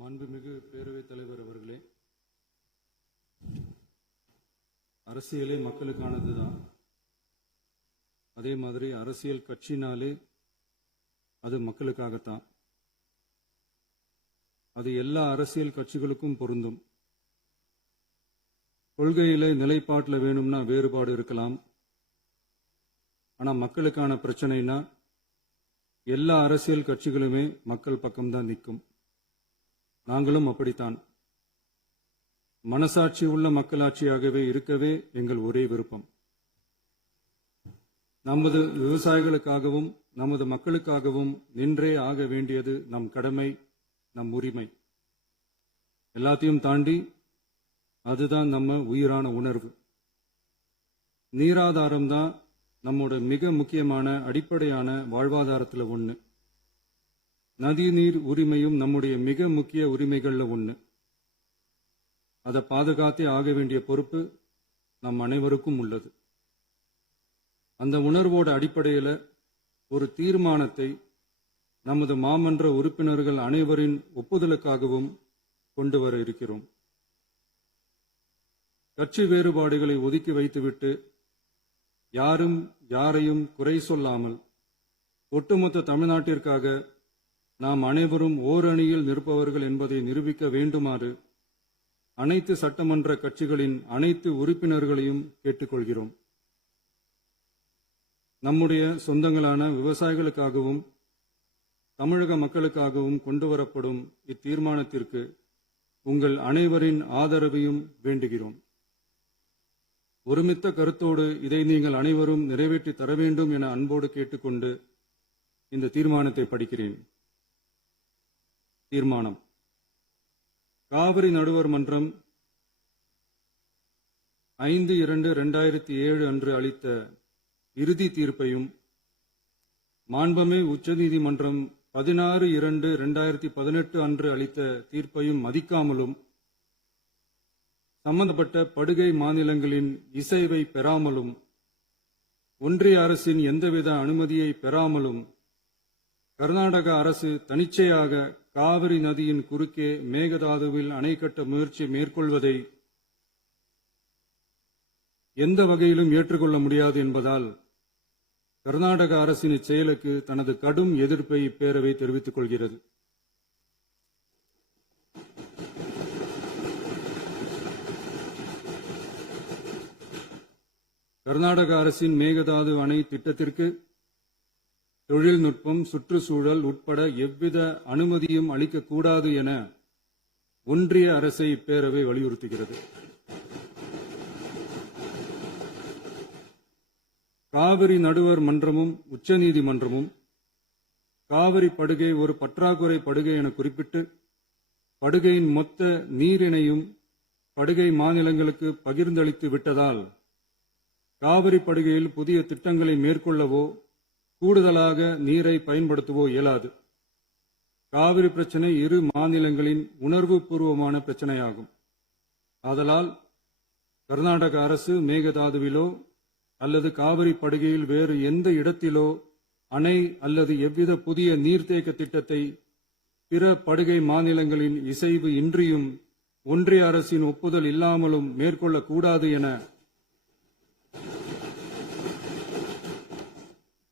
மாண்புமிகு பேரவைத் தலைவர் அவர்களே, அரசியலே மக்களுக்கானதுதான். அதே மாதிரி அரசியல் கட்சினாலே அது மக்களுக்காகத்தான். அது எல்லா அரசியல் கட்சிகளுக்கும் பொருந்தும். கொள்கையில நிலைப்பாட்டில் வேணும்னா வேறுபாடு இருக்கலாம். ஆனா மக்களுக்கான பிரச்சனைனா எல்லா அரசியல் கட்சிகளுமே மக்கள் பக்கம்தான் நிற்கும். நாங்களும் அப்படித்தான். மனசாட்சி உள்ள மக்களாட்சியாகவே இருக்கவே எங்கள் ஒரே விருப்பம். நமது விவசாயிகளுக்காகவும் நமது மக்களுக்காகவும் நின்றே ஆக வேண்டியது நம் கடமை, நம் உரிமை. எல்லாத்தையும் தாண்டி அதுதான் நம்ம உயிரான உணர்வு. நீராதாரம் தான் நம்மோட மிக முக்கியமான அடிப்படையான வாழ்வாதாரத்தில் ஒன்று. நதிநீர் உரிமையும் நம்முடைய மிக முக்கிய உரிமைகள்ல ஒன்று. அதை பாதுகாத்தே ஆக வேண்டிய பொறுப்பு நம் அனைவருக்கும் உள்ளது. அந்த உணர்வோட அடிப்படையில் ஒரு தீர்மானத்தை நமது மாமன்ற உறுப்பினர்கள் அனைவரின் ஒப்புதலுக்காகவும் கொண்டு வர இருக்கிறோம். கட்சி வேறுபாடுகளை ஒதுக்கி வைத்துவிட்டு யாரும் யாரையும் குறை சொல்லாமல் ஒட்டுமொத்த தமிழ்நாட்டிற்காக நாம் அனைவரும் ஓரணியில் நிற்பவர்கள் என்பதை நிரூபிக்க வேண்டுமாறு அனைத்து சட்டமன்ற கட்சிகளின் அனைத்து உறுப்பினர்களையும் கேட்டுக்கொள்கிறோம். நம்முடைய சொந்தங்களான விவசாயிகளுக்காகவும் தமிழக மக்களுக்காகவும் கொண்டுவரப்படும் இத்தீர்மானத்திற்கு உங்கள் அனைவரின் ஆதரவையும் வேண்டுகிறோம். ஒருமித்த கருத்தோடு இதை நீங்கள் அனைவரும் நிறைவேற்றி தர வேண்டும் என அன்போடு கேட்டுக்கொண்டு இந்த தீர்மானத்தை படிக்கிறேன். தீர்மானம்: காவிரி நடுவர் மன்றம் 5/2/2007 அன்று அளித்த இறுதி தீர்ப்பையும் மாண்புமிகு உச்சநீதிமன்றம் 16/2/2018 அன்று அளித்த தீர்ப்பையும் மதிக்காமலும் சம்பந்தப்பட்ட படுகை மாநிலங்களின் இசைவை பெறாமலும் ஒன்றிய அரசின் எந்தவித அனுமதியை பெறாமலும் கர்நாடக அரசு தனிச்சையாக காவிரி நதியின் குறுக்கே மேகதாதுவில் அணை கட்ட முயற்சி மேற்கொள்வதை எந்த வகையிலும் ஏற்றுக்கொள்ள முடியாது என்பதால் கர்நாடக அரசின் இச்செயலுக்கு தனது கடும் எதிர்ப்பை இப்பேரவை தெரிவித்துக் கொள்கிறது. கர்நாடக அரசின் மேகதாது அணை திட்டத்திற்கு தொழில்நுட்பம், சுற்றுச்சூழல் உட்பட எவ்வித அனுமதியும் அளிக்கக்கூடாது என ஒன்றிய அரசை இப்பேரவை வலியுறுத்துகிறது. காவிரி நடுவர் மன்றமும் உச்சநீதிமன்றமும் காவிரி படுகை ஒரு பற்றாக்குறை படுகை என குறிப்பிட்டு படுகையின் மொத்த நீரினையும் படுகை மாநிலங்களுக்கு பகிர்ந்தளித்து விட்டதால் காவிரி படுகையில் புதிய திட்டங்களை மேற்கொள்ளவோ கூடுதலாக நீரை பயன்படுத்தவோ இயலாது. காவிரி பிரச்சனை இரு மாநிலங்களின் உணர்வு பூர்வமான பிரச்சனையாகும். ஆதலால் கர்நாடக அரசு மேகதாதுவிலோ அல்லது காவிரி படுகையில் வேறு எந்த இடத்திலோ அணை அல்லது எவ்வித புதிய நீர்த்தேக்க திட்டத்தை பிற படுகை மாநிலங்களின் இசைவு இன்றியும் ஒன்றிய அரசின் ஒப்புதல் இல்லாமலும் மேற்கொள்ளக்கூடாது என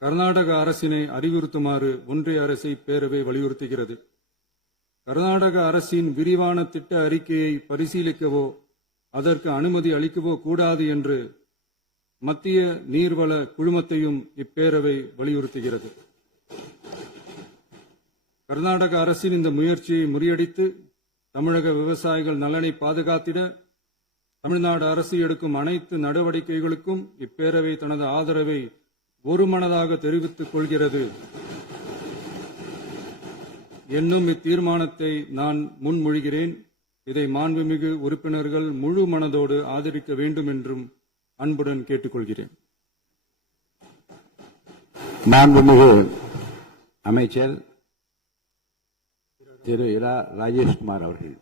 கர்நாடக அரசினை அறிவுறுத்துமாறு ஒன்றிய அரசை பேரவை வலியுறுத்துகிறது. கர்நாடக அரசின் விரிவான திட்ட அறிக்கையை பரிசீலிக்கவோ அதற்கு அனுமதி அளிக்கவோ கூடாது என்று மத்திய நீர்வள குழுமத்தையும் இப்பேரவை வலியுறுத்துகிறது. கர்நாடக அரசின் இந்த முயற்சியை முறியடித்து தமிழக விவசாயிகள் நலனை பாதுகாத்திட தமிழ்நாடு அரசு எடுக்கும் அனைத்து நடவடிக்கைகளுக்கும் இப்பேரவை தனது ஆதரவை ஒருமனதாக தெரிவித்துக் கொள்கிறது என்னும் இத்தீர்மானத்தை நான் முன்மொழிகிறேன். இதை மாண்புமிகு உறுப்பினர்கள் முழு மனதோடு ஆதரிக்க வேண்டும் என்றும் அன்புடன் கேட்டுக்கொள்கிறேன். மாண்புமிகு அமைச்சர் திரு இரா ராஜேஷ்குமார் அவர்கள்.